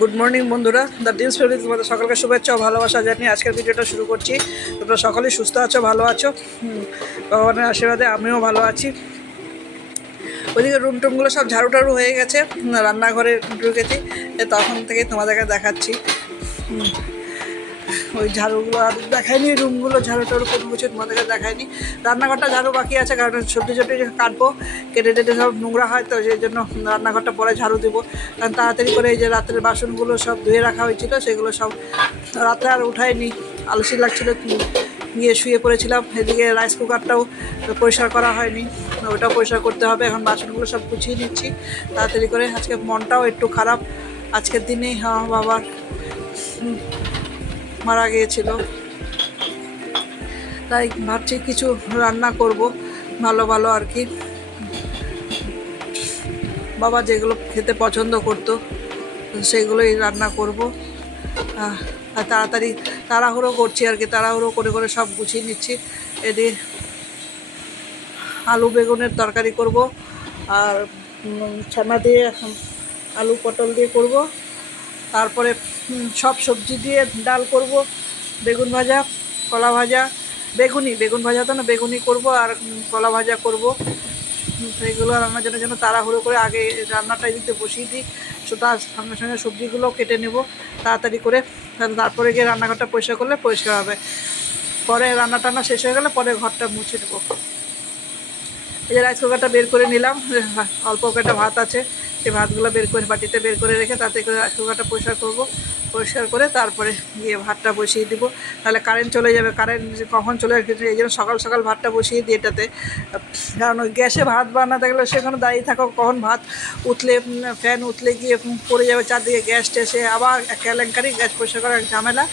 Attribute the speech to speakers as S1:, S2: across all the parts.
S1: Good morning বন্ধুরা। The Dims family তোমাদের সকলকে শুভেচ্ছা ও ভালোবাসা জানিয়ে আজকের ভিডিওটা শুরু করছি। তোমরা সকলেই সুস্থ আছো, ভালো আছো? ভগবানের আশীর্বাদে আমিও ভালো আছি। ওইদিকে রুম টুমগুলো সব ঝাড়ু টাড়ু হয়ে গেছে। রান্নাঘরে ঢুকেছি তখন থেকে তোমাদেরকে দেখাচ্ছি। ওই ঝাড়ুগুলো আর দেখায়নি, রুমগুলো ঝাড়ু টাড়ু কোনো কিছু তোমাদেরকে দেখায়নি। রান্নাঘরটা ঝাড়ু বাকি আছে, কারণ সবজি সবজি কাটবো, কেটে টেটে সব নোংরা হয়, তো সেই জন্য রান্নাঘরটা পরে ঝাড়ু দেবো। কারণ তাড়াতাড়ি করে এই যে রাত্রের বাসনগুলো সব ধুয়ে রাখা হয়েছিল, সেগুলো সব রাত্রে আর উঠায়নি। আলসি লাগছিল গিয়ে শুয়ে পড়েছিলাম। এদিকে রাইস কুকারটাও পরিষ্কার করা হয়নি ওটাও পরিষ্কার করতে হবে। এখন বাসনগুলো সব গুছিয়ে নিচ্ছি। তাড়াতাড়ি করে আজকে মনটাও একটু খারাপ। আজকের দিনেই আমার বাবার মারা গিয়েছিল। তাই ভাবছি কিছু রান্না করব, ভালো ভালো আর কি। বাবা যেগুলো খেতে পছন্দ করতো, সেগুলোই রান্না করব। আর তাড়াতাড়ি তাড়াহুড়ো করছি আর কি, তাড়াহুড়ো করে করে সব গুছিয়ে নিচ্ছি। এদিকে আলু বেগুনের তরকারি করব আর ছানা দিয়ে আলু পটল দিয়ে করব। তারপরে সব সবজি দিয়ে ডাল করব, বেগুন ভাজা, কলা ভাজা, বেগুনি, বেগুন ভাজা তো না, বেগুনি করব আর কলা ভাজা করব। এগুলো রান্নার জন্য যেন তাড়াহুড়ো করে আগে রান্নাটা এদিকে বসিয়ে দিই তার সঙ্গে সঙ্গে সবজিগুলো কেটে নেব, তাড়াতাড়ি করে তারপরে গিয়ে রান্নাঘরটা পরিষ্কার করলে পরিষ্কার হবে। পরে রান্না টান্না শেষ হয়ে গেলে পরে ঘরটা মুছে নেব। এই যে রাইস কুকারটা বের করে নিলাম, অল্প কটা ভাত আছে সেই ভাতগুলো বের করে বাটিতে বের করে রেখে তাতে করে কুকারটা পরিষ্কার করব। পরিষ্কার করে তারপরে গিয়ে ভাতটা বসিয়ে দিব। তাহলে কারেন্ট চলে যাবে কারেন্ট কখন চলে আসবে এই জন্য সকাল সকাল ভাতটা বসিয়ে দিই এটাতে। কারণ গ্যাসে ভাত বানাতে গেলে সেখানে দাঁড়িয়ে থাকো, কখন ভাত উঠলে ফ্যান উঠলে গিয়ে পড়ে যাবে চারদিকে গ্যাস টেসে আবার কেলেঙ্কারি গ্যাস পরিষ্কার করার ঝামেলা।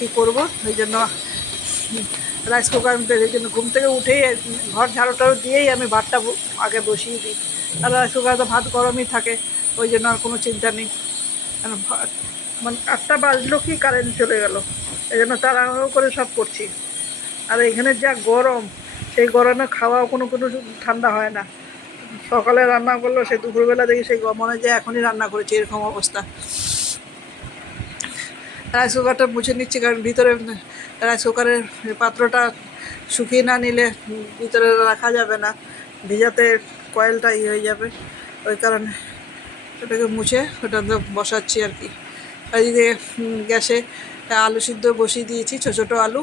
S1: কী করব? ওই জন্য রাইস কুকার আমি ঘুম থেকে উঠেই ঘর ঝাড়ু টাড়ু দিয়েই আমি ভাতটা আগে বসিয়ে দিই। আর তো ভাত গরমই থাকে, ওই জন্য আর কোনো চিন্তা নেই। মানে আটটা বাজলো কি কারেন্ট চলে গেল, এই জন্য তাড়াহুড়ো করে সব করছি। আর এখানে যা গরম, সেই গরমে খাওয়াও কোনো কোনো ঠান্ডা হয় না। সকালে রান্না করল, সে দুপুরবেলা দেখি সেই মনে যে এখনই রান্না করেছি, এরকম অবস্থা। রাইস কুকারটা মুছে নিচ্ছি, কারণ ভিতরে, রাইস কুকারের পাত্রটা শুকিয়ে না নিলে ভিতরে রাখা যাবে না। ভিজাতে কয়েলটা ই হয়ে যাবে। ওই কারণে ওটাকে মুছে ওটাতে বসাচ্ছি আর কি। ওইদিকে উম, গ্যাসে আলু সিদ্ধ বসিয়ে দিয়েছি ছোটো ছোটো আলু।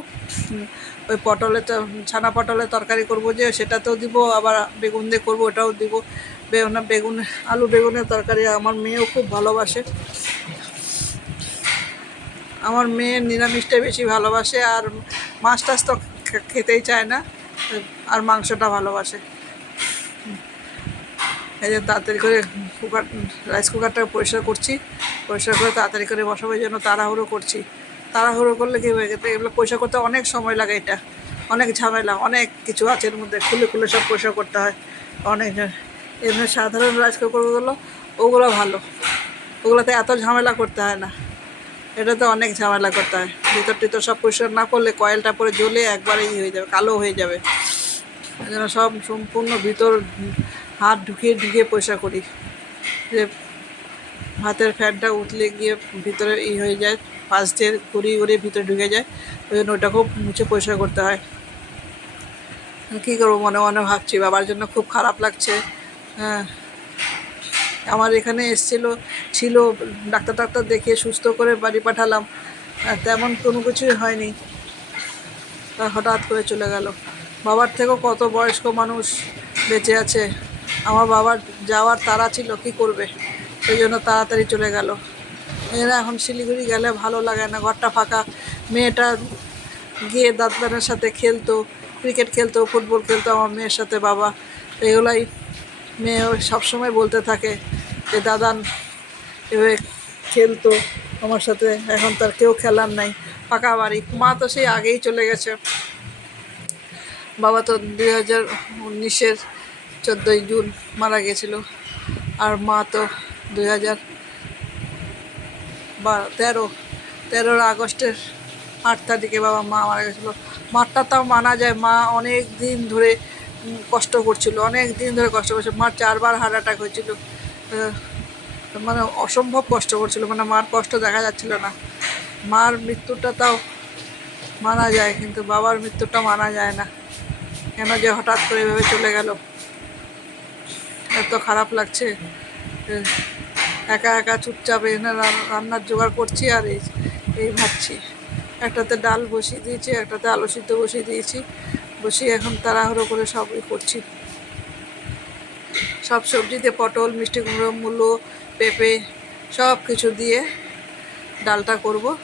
S1: ওই পটলের ছানা পটলের তরকারি করব যে সেটাতেও দিব আবার বেগুন দিয়ে করব ওটাও দিব। বেগুন বেগুন আলু বেগুনের তরকারি আমার মেয়েও খুব ভালোবাসে। আমার মেয়ে নিরামিষটাই বেশি ভালোবাসে আর মাছ টাছ তো খেতেই চায় না আর মাংসটা ভালোবাসে। এই যে তাড়াতাড়ি করে কুকার রাইস কুকারটা পরিষ্কার করছি। পরিষ্কার করে তাড়াতাড়ি করে বসাবার জন্য তাড়াহুড়ো করছি। তাড়াহুড়ো করলে কি হয়ে গেছে? এগুলো পরিষ্কার করতে অনেক সময় লাগে এটা। অনেক ঝামেলা, অনেক কিছু আছে এর মধ্যে। খুলে খুলে সব পরিষ্কার করতে হয়। অনেক এমনি সাধারণ রাইস কুকারগুলো ওগুলো ভালো। ওগুলোতে এত ঝামেলা করতে হয় না। এটাতে অনেক ঝামেলা করতে হয়। ভিতর টিতর সব পরিষ্কার না করলে কয়েলটা পরে জ্বলে একবারেই হয়ে যাবে, কালো হয়ে যাবে। জন্য সব সম্পূর্ণ ভিতর হাত ঢুকিয়ে ঢুকিয়ে পয়সা করি। যে হাতের ফ্যানটা উঠলে গিয়ে ভিতরে ই হয়ে যায় দিয়ে ঘুরিয়ে ঘুরিয়ে ভিতরে ঢুকে যায়, ওই জন্য ওটাকেও মুছে পরিষ্কার করতে হয়। কী করব, মনে মনে ভাবছি, বাবার জন্য খুব খারাপ লাগছে। হ্যাঁ। আমার এখানে এসছিল, ছিল, ডাক্তার টাক্তার দেখিয়ে সুস্থ করে বাড়ি পাঠালাম। তেমন কোনো কিছুই হয়নি। হঠাৎ করে চলে গেল। বাবার থেকেও কত বয়স্ক মানুষ বেঁচে আছে। আমার বাবার যাওয়ার তাড়া ছিল, কি করবে? সেই জন্য তাড়াতাড়ি চলে গেল। জন্য এখন শিলিগুড়ি গেলে ভালো লাগে না, ঘরটা ফাঁকা। মেয়েটা গিয়ে দাদানের সাথে খেলতো ক্রিকেট খেলতো ফুটবল খেলতো, আমার মেয়ের সাথে বাবা। এগুলাই মেয়ে সবসময় বলতে থাকে যে, দাদান, এভাবে খেলতো আমার সাথে, এখন তার কেউ খেলার নাই, ফাঁকা বাড়ি। মা তো সেই আগেই চলে গেছে। বাবা তো দুই হাজার উনিশের চোদ্দোই জুন মারা গেছিল। আর মা তো দুই হাজার বা তেরো, তেরোর আগস্টের আট তারিখে বাবা মা মারা গেছিল। মারটা তাও মানা যায়, মা অনেক দিন ধরে কষ্ট করছিল, অনেক দিন ধরে কষ্ট করছিল মার চারবার হার্ট অ্যাটাক হয়েছিল। মানে অসম্ভব কষ্ট করছিল মানে মার কষ্ট দেখা যাচ্ছিল না। মার মৃত্যুটা তাও মানা যায়, কিন্তু বাবার মৃত্যুটা মানা যায় না। কেন যে হঠাৎ করে এভাবে চলে গেল? এত খারাপ লাগছে। একা একা চুপচাপ এনে রান- রান্নার জোগাড় করছি আর এই এই ভাবছি। একটাতে ডাল বসিয়ে দিয়েছি, একটাতে আলু সিদ্ধ বসিয়ে দিয়েছি। বসিয়ে এখন তাড়াহুড়ো করে সব ই করছি। সব সবজিতে পটল, মিষ্টি কুমড়ো, মূলো, পেঁপে সব কিছু দিয়ে ডালটা করব।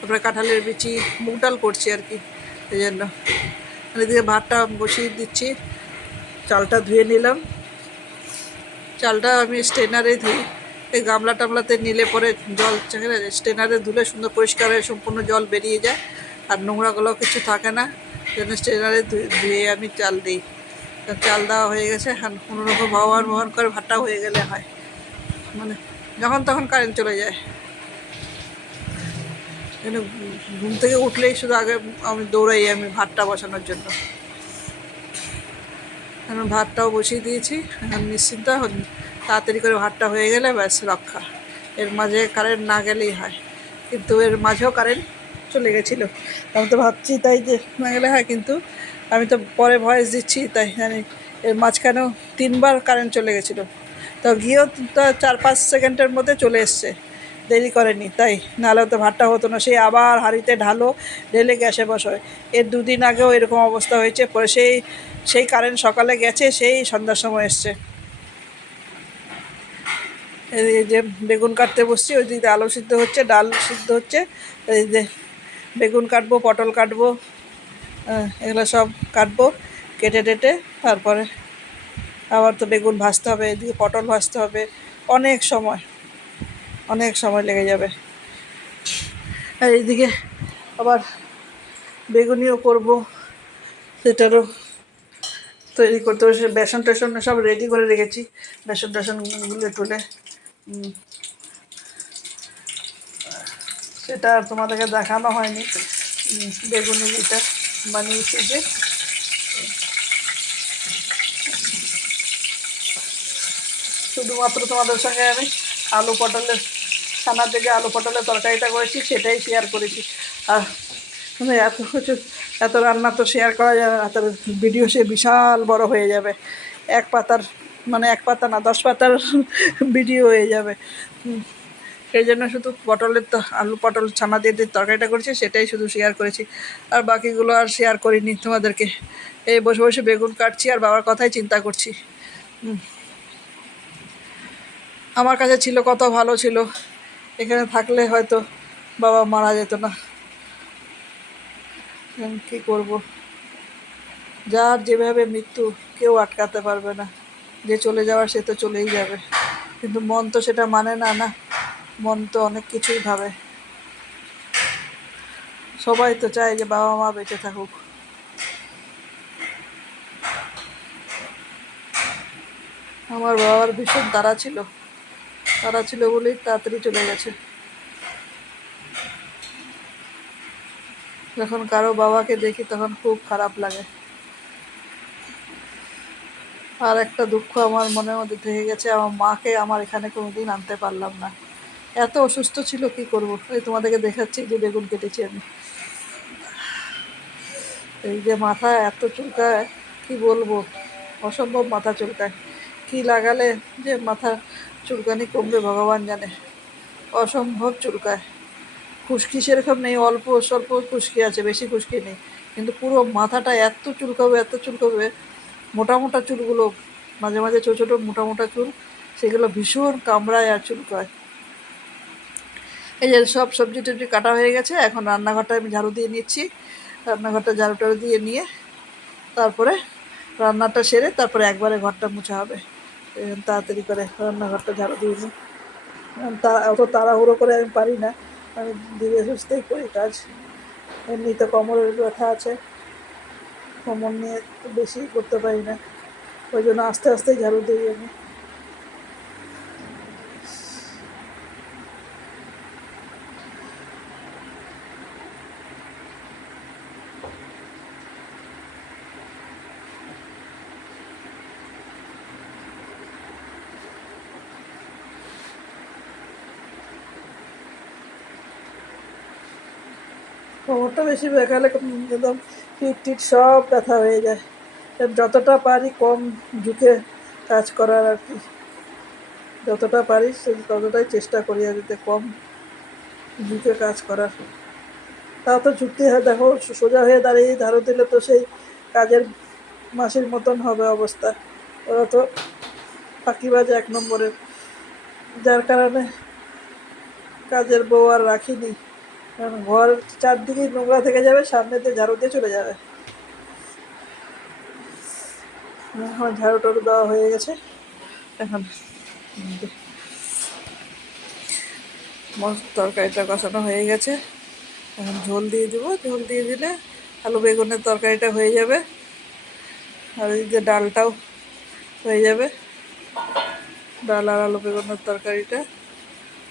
S1: তারপরে কাঁঠালের বিচি, মুগ ডাল করছি আর কি, এই জন্য। এদিকে ভাতটা বসিয়ে দিচ্ছি। চালটা ধুয়ে নিলাম। চালটা আমি স্টেনারে ধুই। এই গামলা টামলাতে নিলে পরে জল স্টেনারে ধুলে সুন্দর পরিষ্কার হয়ে সম্পূর্ণ জল বেরিয়ে যায়। আর নোংরাগুলো কিছু থাকে না জন্য স্টেনারে ধুয়ে আমি চাল দিই। চাল দেওয়া হয়ে গেছে এখন কোনো রকম ভগবান ভগবান করে ভাতটা হয়ে গেলে হয়। মানে যখন তখন কারেন্ট চলে যায়। ঘুম থেকে উঠলেই শুধু আগে আমি দৌড়াই আমি ভাতটা বসানোর জন্য। এখন ভাতটাও বসিয়ে দিয়েছি। এখন নিশ্চিন্ত তাড়াতাড়ি করে ভাতটা হয়ে গেলে ব্যাস রক্ষা। এর মাঝে কারেন্ট না গেলেই হয়। কিন্তু এর মাঝেও কারেন্ট চলে গেছিল। আমি তো ভাবছি তাই যে না গেলে হয়, কিন্তু আমি তো পরে ভয়েস দিচ্ছি, তাই জানি। এর মাঝখানেও তিনবার কারেন্ট চলে গেছিল। তো গিয়েও চার পাঁচ সেকেন্ডের মধ্যে চলে এসছে। দেরি করেনি, তাই নাহলে তো ভাতটা হতো না। সেই আবার হাঁড়িতে ঢালো, ঢেলে গ্যাসে বসায়। এর দুদিন আগেও এরকম অবস্থা হয়েছে, পরে সেই সেই কারেন্ট সকালে গেছে, সেই সন্ধ্যার সময় এসছে। এই যে বেগুন কাটতে বসছি, ওই দিকে আলু সিদ্ধ হচ্ছে, ডাল সিদ্ধ হচ্ছে, এই যে বেগুন কাটবো, পটল কাটবো এগুলো সব কাটবো, কেটে টেটে, তারপরে আবার তো বেগুন ভাজতে হবে, এদিকে পটল ভাজতে হবে, অনেক সময়। অনেক সময় লেগে যাবে। আর এইদিকে আবার বেগুনিও করব, সেটারও তৈরি করতে হবে। বেসন টেসন সব রেডি করে রেখেছি, বেসন টেসন গুলে তুলে সেটা তোমাদেরকে দেখানো হয়নি। বেগুনি এটা বানিয়েছি যে। শুধুমাত্র তোমাদের সঙ্গে আমি আলু পটলের ছানা থেকে আলু পটলের তরকারিটা করেছি, সেটাই শেয়ার করেছি। আর মানে এত কিছু, এত রান্না তো শেয়ার করা যাবে না তার ভিডিও সে বিশাল বড় হয়ে যাবে। এক পাতার মানে এক পাতা না, দশ পাতার ভিডিও হয়ে যাবে। সেই জন্য শুধু পটলের তো, আলু পটল ছানা দিয়ে যে তরকারিটা করেছি, সেটাই শুধু শেয়ার করেছি। আর বাকিগুলো আর শেয়ার করিনি তোমাদেরকে। এই বসে বসে বেগুন কাটছি, আর বাবার কথাই চিন্তা করছি। আমার কাছে ছিল, কত ভালো ছিল। এখানে থাকলে হয়তো বাবা মারা যেত না। কী করব? যার যেভাবে মৃত্যু, কেউ আটকাতে পারবে না। যে চলে যাওয়ার সে তো চলেই যাবে। কিন্তু মন তো সেটা মানে না না। মন তো অনেক কিছুই ভাবে। সবাই তো চায় যে বাবা মা বেঁচে থাকুক। আমার বাবার ভীষণ তারা ছিল। তারা ছিল বলেই তাড়াতাড়ি চলে গেছে। যখন কারও বাবাকে দেখি তখন খুব খারাপ লাগে। আর একটা দুঃখ আমার মনের মধ্যে থেকে গেছে, আমার মাকে আমার এখানে কোনোদিন আনতে পারলাম না। এত অসুস্থ ছিল, কি করব? এই তোমাদেরকে দেখাচ্ছি যে বেগুন কেটেছি আমি। এই যে মাথা এত চুলকায়, কি বলব? অসম্ভব মাথা চুলকায়। কি লাগালে যে মাথা চুলকানি কমবে, ভগবান জানে। অসম্ভব চুলকায়। খুশকি সেরকম নেই, অল্প, স্বল্প খুশকি আছে, বেশি খুশকি নেই। কিন্তু পুরো মাথাটা এত চুলকাবে এত চুলকাবে, মোটা মোটা চুলগুলো, মাঝে মাঝে ছোটো ছোটো মোটা মোটা চুল, সেগুলো ভীষণ কামড়ায় আর চুলকায়। এই যে সব সবজি টবজি কাটা হয়ে গেছে, এখন রান্নাঘরটা আমি ঝাড়ু দিয়ে নিচ্ছি। রান্নাঘরটা ঝাড়ু টাড়ু দিয়ে নিয়ে, তারপরে রান্নাটা সেরে তারপরে একবারে ঘরটা মুছা হবে। তাড়াতাড়ি করে রান্নাঘরটা ঝাড়ু দিয়ে নিই অত তাড়াহুড়ো করে আমি পারি না। আমি ধীরে সুস্থেই করি কাজ। এমনি তো কোমরের ব্যথা আছে। কোমর নিয়ে বেশি করতে পারি না। ওই জন্য আস্তে আস্তেই ঝাড়ু দিই আমি। কোমরটা বেশি বেঁকালে একদম পিঠ টিট সব ব্যথা হয়ে যায়। যতটা পারি কম ঝুঁকে কাজ করার আর কি। যতটা পারি ততটাই চেষ্টা করি আর যাতে কম ঝুঁকে কাজ করার। তাও তো ঝুঁকতে হয়, দেখো সোজা হয়ে দাঁড়িয়ে ধারো দিলে তো সেই কাজের মাসির মতন হবে অবস্থা। ওরা তো ফাঁকিবাজ এক নম্বরের যার কারণে কাজের বউ আর রাখিনি। কারণ ঘর চারদিকেই নোংরা থেকে যাবে, সামনে দিয়ে ঝাড়ু দিয়ে চলে যাবে। এখন ঝাড়ু টাড়ু দেওয়া হয়ে গেছে। এখন তরকারিটা কষানো হয়ে গেছে। এখন ঝোল দিয়ে দেবো। ঝোল দিয়ে দিলে আলু বেগুনের তরকারিটা হয়ে যাবে। আর এই যে ডালটাও হয়ে যাবে। ডাল আর আলু বেগুনের তরকারিটা।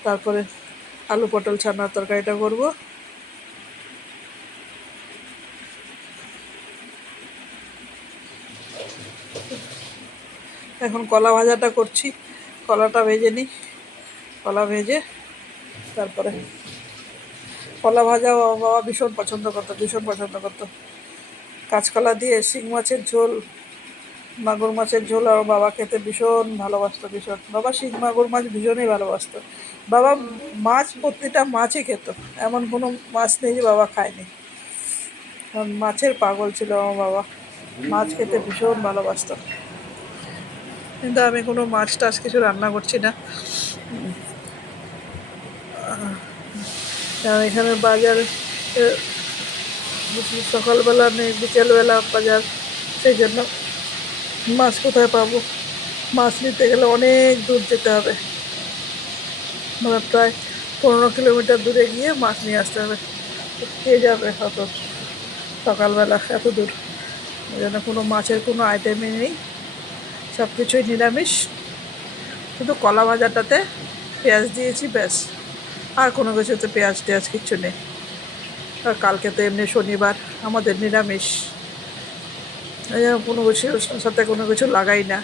S1: তারপরে আলু পটল ছানার তরকারিটা করব। এখন কলা ভাজাটা করছি। কলাটা ভেজে নিই। কলা ভেজে তারপরে কলা ভাজা বাবা ভীষণ পছন্দ করতো, ভীষণ পছন্দ করতো। কাঁচকলা দিয়ে শিং মাছের ঝোল, মাগুর মাছের ঝোল আর বাবা খেতে ভীষণ ভালোবাসতো, ভীষণ। বাবা শিং, মাগুর মাছ ভীষণই ভালোবাসতো। বাবা মাছ প্রতিটা মাছই খেত। এমন কোনো মাছ নেই যে বাবা খায়নি। কারণ মাছের পাগল ছিল আমার বাবা। মাছ খেতে ভীষণ ভালোবাসত। কিন্তু আমি কোনো মাছ টাছ কিছু রান্না করছি না। এখানে বাজার সকালবেলা নেই, বিকেলবেলা বাজার। সেই জন্য মাছ কোথায় পাবো? মাছ নিতে গেলে অনেক দূর যেতে হবে। মানে প্রায় পনেরো কিলোমিটার দূরে গিয়ে মাছ নিয়ে আসতে হবে। কে যাবে অত সকালবেলা, এত দূর। ওই জন্য কোনো মাছের কোনো আইটেমই নেই। সব কিছুই নিরামিষ। শুধু কলা ভাজাটাতে পেঁয়াজ দিয়েছি, ব্যাস। আর কোনো কিছুতে পেঁয়াজ টেয়াজ কিচ্ছু নেই। আর কালকে তো এমনি শনিবার, আমাদের নিরামিষ। কোনো কিছু সাথে কোনো কিছু লাগাই না।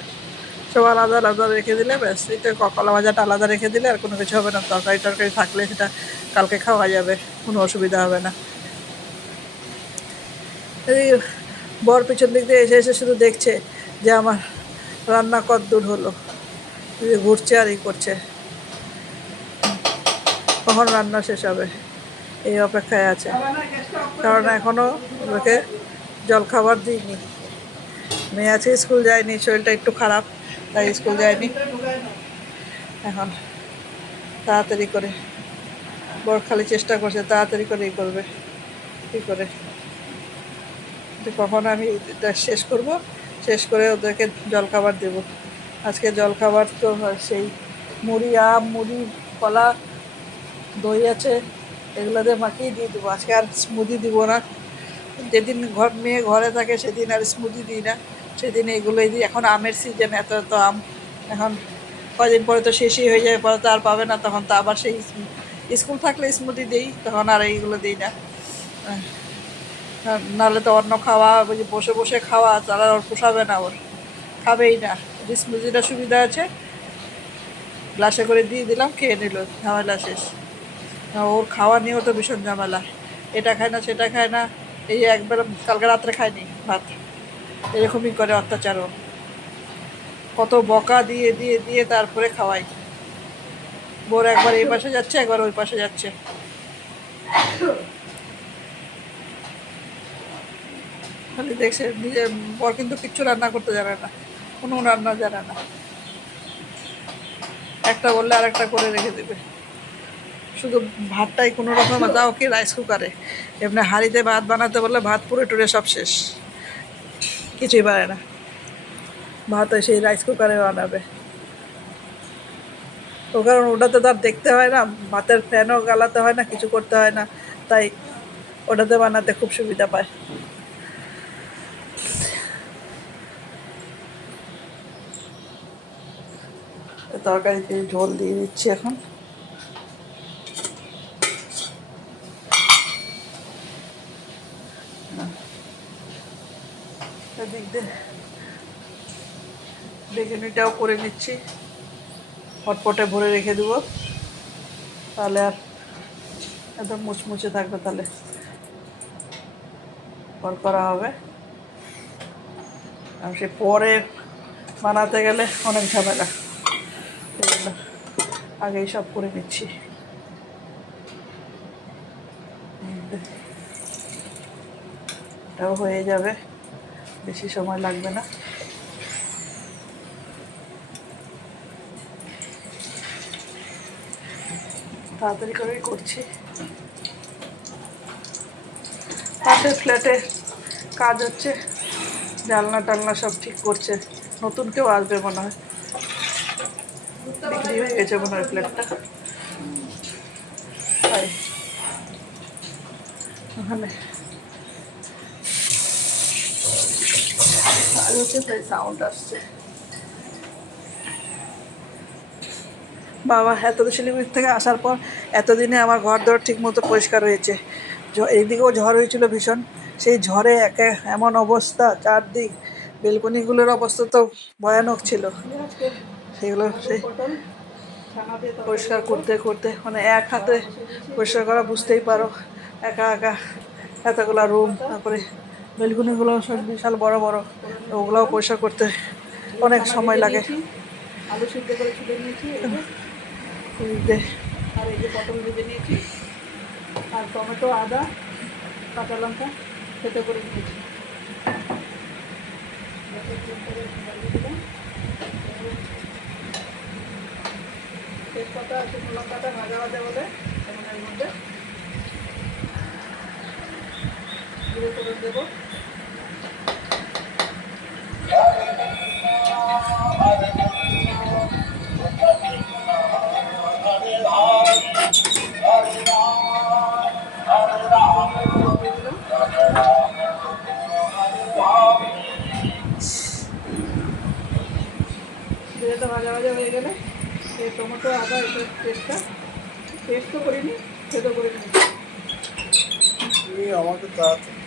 S1: সব আলাদা আলাদা রেখে দিলে ব্যাস এটা কলা ভাজাটা আলাদা রেখে দিলে আর কোনো কিছু হবে না। তরকারি টরকারি থাকলে সেটা কালকে খাওয়া যাবে, কোনো অসুবিধা হবে না। এই বর পিছন দিক দিয়ে এসে এসে শুধু দেখছে যে আমার রান্না কত দূর হলো ঘুরছে আর ই করছে। কখন রান্না শেষ হবে? এই অপেক্ষায় আছে। কারণ এখনও ওকে জলখাবার দিইনি। মেয়ে আছে, স্কুল যায়নি, শরীরটা একটু খারাপ। তাই স্কুল যায়নি। এখন তাড়াতাড়ি করে বর খালি চেষ্টা করছে, তাড়াতাড়ি করে ই করবে কী করে। কখন আমি শেষ করব? শেষ করে ওদেরকে জলখাবার দেব। আজকে জলখাবার তো সেই মুড়ি, আম, মুড়ি, কলা, দই আছে, এগুলো দিয়ে মাখিয়ে দিয়ে দেবো। আজকে আর স্মুদি দিব না। যেদিন ঘর মেয়ে ঘরে থাকে, সেদিন আর স্মুদি দিই না। সেদিন এগুলোই দিই এখন আমের সিজন এত এত আম এখন কদিন পরে তো শেষই হয়ে যাবে, পরে তো আর পাবে না, তখন তো আবার সেই স্কুল থাকলে স্মুদি দিই, তখন আর এইগুলো দিই না। নাহলে তো অন্য খাওয়া বসে বসে খাওয়া, তারা ওর পোষাবে না ওর, খাবেই না। স্মুদিটা সুবিধা আছে, গ্লাসে করে দিয়ে দিলাম, খেয়ে নিল, ঝামেলা শেষ। ওর খাওয়া নিয়েও তো ভীষণ ঝামেলা। এটা খায় না, সেটা খায় না, এই একবার কালকে রাত্রে খায়নি, ভাত। এরকমই করে অত্যাচারও। কত বকা দিয়ে দিয়ে দিয়ে তারপরে খাওয়াই। বোর একবার এই পাশে যাচ্ছে, একবার ওই পাশে যাচ্ছে। খালি দেখছে, নিজে বর কিন্তু কিচ্ছু রান্না করতে জানে না, কোনো রান্না জানে না। একটা বললে আর একটা করে রেখে দেবে। শুধু ভাতটাই কোনো রকম দাও কি রাইস কুকারে এমনি হাঁড়িতে ভাত বানাতে বললে ভাত পুরো টুরে সব শেষ। কিছুই পারে না। ভাত সেই রাইস কুকারে বানাবে। ও কারণ ওটাতে তো আর দেখতে হয় না, ভাতের ফ্যানও গালাতে হয় না, কিছু করতে হয় না, তাই ওটাতে বানাতে খুব সুবিধা পায়। তরকারিতে ঝোল দিয়ে দিচ্ছি এখন এদিক দিয়ে বেগুনিটাও করে নিচ্ছি। হটপটে ভরে রেখে দেবো। তাহলে আর একদম মুচমুচে থাকবে তাহলে। পর করা হবে। আর সে পরে বানাতে গেলে অনেক ঝামেলা। আগেই সব করে নিচ্ছি। এটাও হয়ে যাবে। বেশি সময় লাগবে না। তাড়াতাড়ি করেই করছি। পাশের ফ্ল্যাটে কাজ হচ্ছে, জানলা টালনা সব ঠিক করছে। নতুন কেউ আসবে মনে হয়। বিক্রি হয়ে গেছে মনে হয় ফ্ল্যাটটা। তাই। ওখানে। তাই সাউন্ড আসছে। বাবা এত শিলিগুড়ি থেকে আসার পর এতদিনে আমার ঘর দর ঠিক মতো পরিষ্কার হয়েছে। এইদিকেও ঝড় হয়েছিল ভীষণ। সেই ঝড়ে একে এমন অবস্থা, চারদিক, বেলকনিগুলোর অবস্থা তো ভয়ানক ছিল। সেগুলো সেই পরিষ্কার করতে করতে মানে এক হাতে পরিষ্কার করা বুঝতেই পারো। একা একা এতগুলো রুম তারপরে বেলকনিগুলো সব বিশাল বড় বড়, ওগুলোও পরিষ্কার করতে অনেক সময় লাগে।
S2: আলু সিদ্ধ করে ছুটে নিয়েছি আর এই যে পটল ভেজে নিয়েছি, আর টমেটো, আদা, কাঁচা লঙ্কা খেতে করে নিয়েছি। তেজপাতা শুকনো লঙ্কাটা ভাজা ভাজা বলে এর মধ্যে জিরে ফোড়ন দেবো। দিয়ে টমেটো আদা এটা পেস্টটা পেস্ট করিনি সেদ্ধ করে নিই
S3: আমাকে তাড়াতাড়ি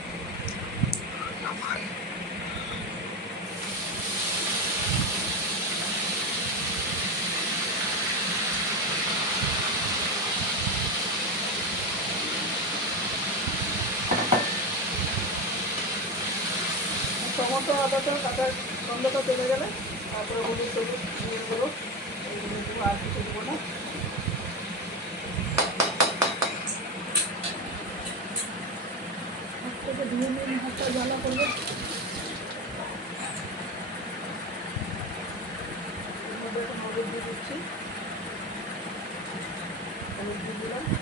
S2: টমেটো আদাটা কাঁচা গন্ধটা চলে গেলে তারপরে হলুদ টলুদ দিয়ে দেবো এইগুলো দেবো আর কিছু দেবো না হাতটাকে ধুয়ে নিন হাতটা জ্বালা করবে এর মধ্যে এখন হলুদ দিয়ে দিচ্ছি হলুদ দিয়ে দিলাম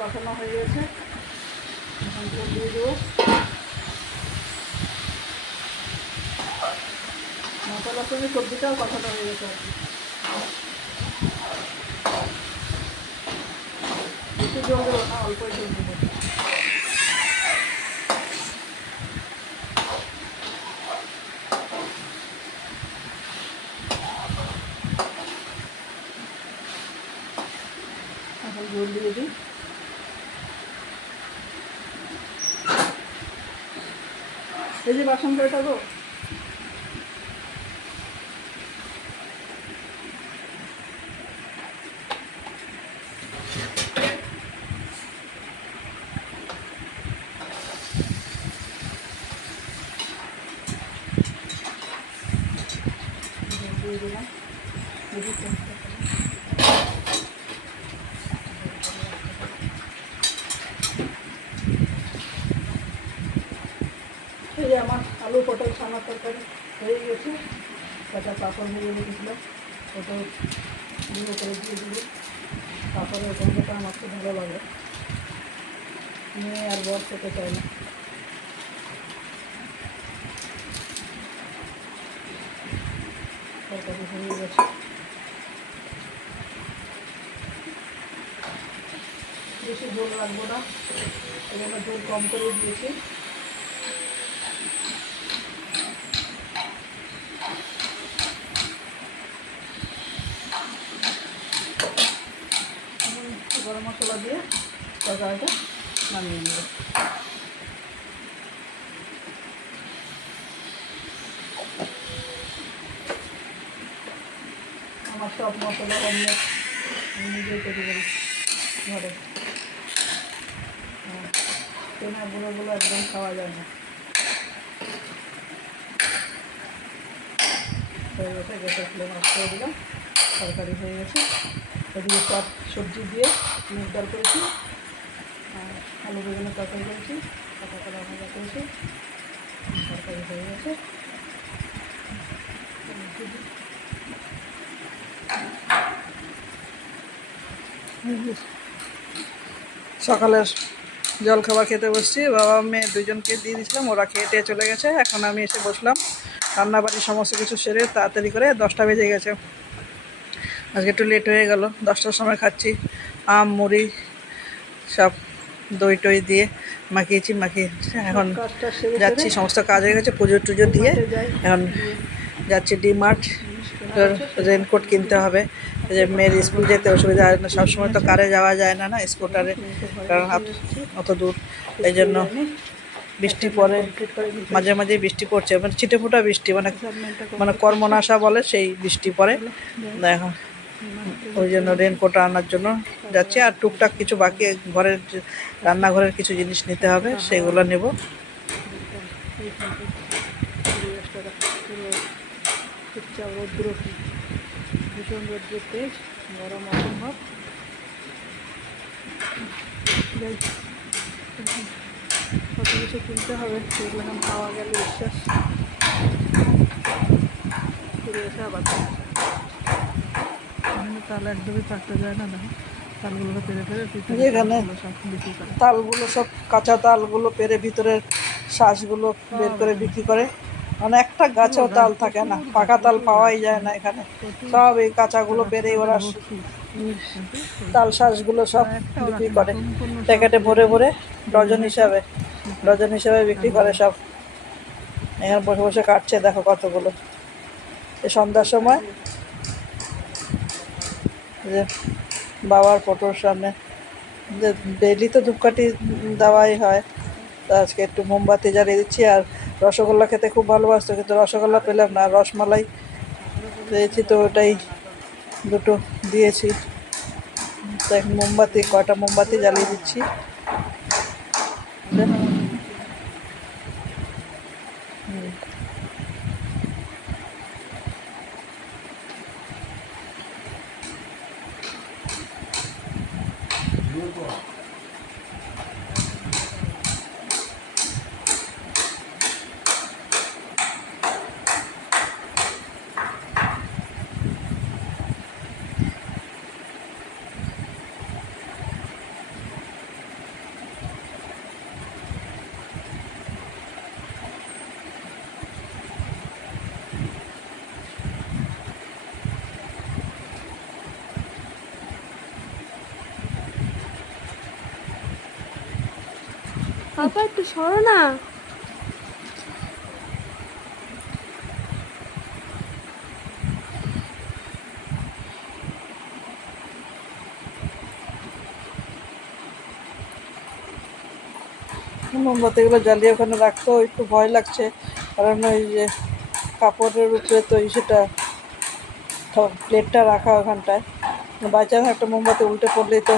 S2: কষানো হয়ে গেছে। এখন দিয়ে দেবো মশলার সঙ্গে সবজিটাও কষানো হয়ে গেছে আর কি। একটু জল দেবো না, অল্পই জল দেবো এখন জল দিয়ে দিই এই যে বাসন কয়টা গো দিয়ে দিলাম দেখি কোনটা ভালো। এই যে আমার আলু পটল সামার তরকারি হয়ে গেছে। কটা পাঁপড় ভেজে রেখেছিলাম। ওটা গুঁড়ো করে দিয়ে দিল পাঁপড়ের গন্ধটা আমার খুব ভালো লাগে। মেয়ে আর বর খেতে চায় না। গেছে। বেশি ঝোল রাখব না। এখানে ঝোল কম করে দিয়েছি এখন গরম মশলা দিয়ে তরকারিটা নামিয়ে নেব। আমার সব মশলা আমি নিজেই তৈরি করি ঘরে। হ্যাঁ কেনা গুঁড়োগুলো একদম খাওয়া যায় না। হয়ে গেছে, গ্যাসের ফ্লেম করে দিলাম, তরকারি হয়ে গেছে। এদিকে সব সবজি দিয়ে মুগ ডাল করেছি, আর আলু বেগুনের তরকারি করেছি কাঁচা কলা ভাজা করেছি, তরকারি হয়ে গেছে।
S1: সকালের জল খাবার খেতে বসছি, বাবা মেয়ে দুজনকে দিয়ে দিয়েছিলাম, ওরা খেয়ে টেয়ে চলে গেছে, এখন আমি এসে বসলাম। রান্নাবাড়ি সমস্ত কিছু সেরে তাড়াতাড়ি করে দশটা বেজে গেছে। আজকে একটু লেট হয়ে গেল দশটার সময় খাচ্ছি। আম মুড়ি সব দই টই দিয়ে মাখিয়েছি মাখিয়ে এখন যাচ্ছি সমস্ত কাজ হয়ে গেছে পুজো টুজো দিয়ে। এখন যাচ্ছি ডিমার্ট রেনকোট কিনতে হবে। যে মেয়ের স্কুল যেতে অসুবিধা হয় না সবসময় তো কারে যাওয়া যায় না না স্কুটারে কারণ অত দূর। এই জন্য বৃষ্টি পড়ে মাঝে মাঝে বৃষ্টি পড়ছে মানে ছিটে ফোটা বৃষ্টি মানে মানে কর্মনাশা বলে সেই বৃষ্টি পড়ে। এখন ওই জন্য রেনকোট আনার জন্য যাচ্ছি। আর টুকটাক কিছু বাকি ঘরের রান্নাঘরের কিছু জিনিস নিতে হবে, সেগুলো নেব।
S2: রৌদ্র, ভীষণ রৌদ্রের তেজ গরম অসম্ভব কত কিছু কিনতে হবে সেগুলো পাওয়া গেল বিশ্বাস। ফিরে এসে তাল একদমই থাকতে যায় না দেখো। তালগুলো পেরে পেরে
S1: এখানে
S2: তালগুলো সব
S1: কাঁচা তালগুলো পেরে ভিতরের শ্বাসগুলো বের করে বিক্রি করে। মানে একটা গাছেও তাল থাকে না পাকা তাল পাওয়াই যায় না এখানে। সব এই কাঁচাগুলো পেরে ওরা তাল শ্বাসগুলো সব বিক্রি করে। প্যাকেটে ভরে ভরে ডজন হিসাবে ডজন হিসাবে বিক্রি করে সব। এখানে বসে বসে কাটছে দেখো কতগুলো। এই সন্ধ্যার সময় যে বাবার ফটোর সামনে। যে ডেলি তো ধূপকাঠি দেওয়াই হয়। তো আজকে একটু মোমবাতি জ্বালিয়ে দিচ্ছি আর রসগোল্লা খেতে খুব ভালোবাসতো, কিন্তু রসগোল্লা পেলাম না রসমালাই পেয়েছি তো ওটাই দুটো দিয়েছি। তো এখন মোমবাতি, কয়টা মোমবাতি জ্বালিয়ে দিচ্ছি।
S3: পাপা একটু সরো না।
S1: মোমবাতিগুলো জ্বালিয়ে ওখানে রাখতেও একটু ভয় লাগছে। কারণ ওই যে কাপড়ের উপরে তো সেটা প্লেটটা রাখা ওখানটায়। বাই চান্স একটা মোমবাতি উল্টে পড়লেই তো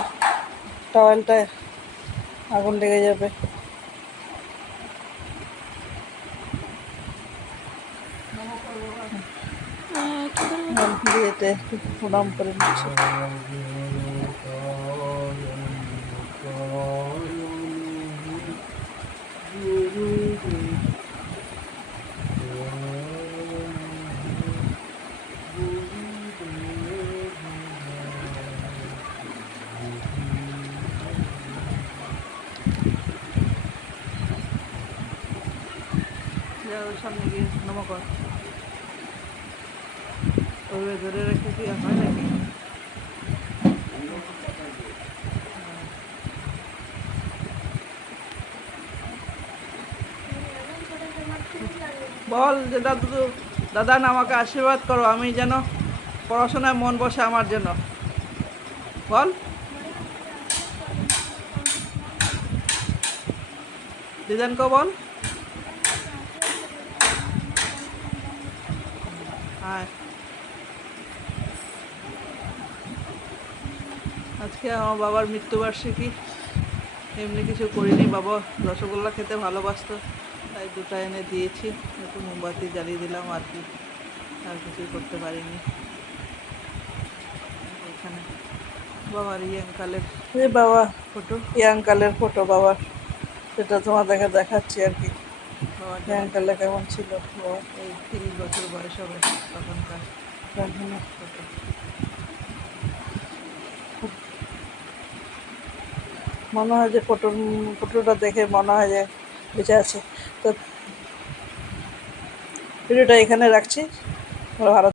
S1: টাওয়েলটায় আগুন লেগে যাবে
S3: হ্যাঁ, কি করে
S1: নাম একটু প্রণাম করে নিচ্ছি। সামনে গিয়ে নমা কর ধরে রেখে কি হয় নাকি? বল যে দাদু, দাদা না, আমাকে আশীর্বাদ করো, আমি যেন পড়াশোনায় মন বসে আমার জন্য। বল। দিদানকে বল। হ্যাঁ আজকে আমার বাবার মৃত্যুবার্ষিকী। এমনি কিছু করিনি বাবা রসগোল্লা খেতে ভালোবাসতো তাই দুটা এনে দিয়েছি একটু মোমবাতি জ্বালিয়ে দিলাম আর কি আর কিছুই করতে পারিনি। এখানে বাবার ইয়াংকালের এ বাবা ফটো। ইয়াংকালের ফটো বাবার সেটা তোমাদেরকে দেখাচ্ছি আর কি। ইয়াংকালে কেমন ছিল? এই তিরিশ বছর বয়স হবে তখনকার ফটো। মনে হয় যে ফটো, ফটোটা দেখে মনে হয় যে বেঁচে আছে। তো, ভিডিওটা এখানে রাখছি। ভালো